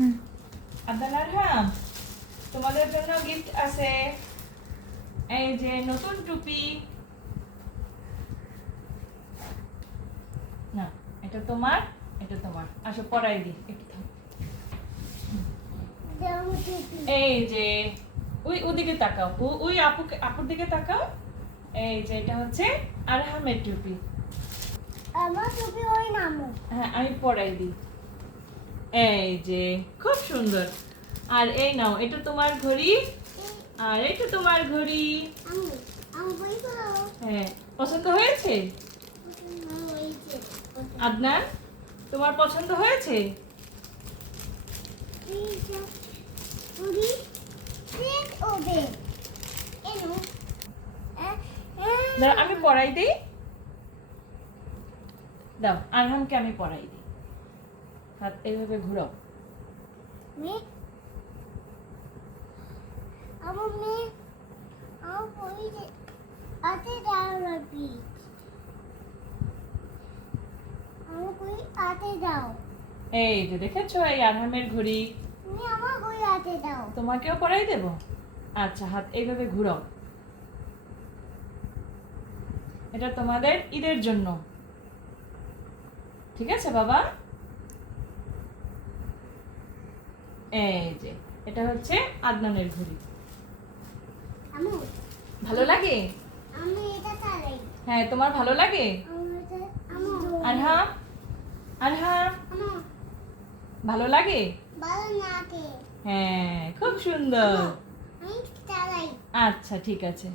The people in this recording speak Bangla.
আব্দুল আরহাম, তোমাদের জন্য গিফট আছে। এই যে নতুন টুপি। না, এটা তোমার, এটা তোমার। আসো পরাই দিই একটু থাম। এই যে ওই ওদিকে তাকাও, ওই আপুর দিকে তাকাও। এই যে এটা হচ্ছে আরহামের টুপি। আমার টুপি ওই নামো। হ্যাঁ, আমি পরাই দিই। এই যে খুব সুন্দর। আর এই নাও, এটা তোমার ঘড়ি, আর এটা তোমার ঘড়ি। আমি বই করো। হ্যাঁ, পছন্দ হয়েছে? আদনান, তোমার পছন্দ হয়েছে? দাও, আমি পড়াই দিই। দাও, আরহামকে আমি পড়াই দিই। হাত এইভাবে ঘুরাও। আমার মেয়ে আমার বই আতে দাও না প্লিজ। আমার বই আতে দাও। এই যে দেখেছো, এই আরহামের ঘড়ি। তুমি আমার বই আতে দাও। তোমাকেও পড়াই দেব। আচ্ছা, হাত এইভাবে ঘুরাও। এটা তোমাদের ঈদের জন্য। ঠিক আছে বাবা? এই যে এটা হচ্ছে আদনানের ঘড়ি। আমু ভালো লাগে? আমি এটা চালাই। হ্যাঁ, তোমার ভালো লাগে? আমু আরহাম, আরহাম, আমু ভালো লাগে? ভালো নাকে। হ্যাঁ, খুব সুন্দর। আমি চালাই। আচ্ছা, ঠিক আছে।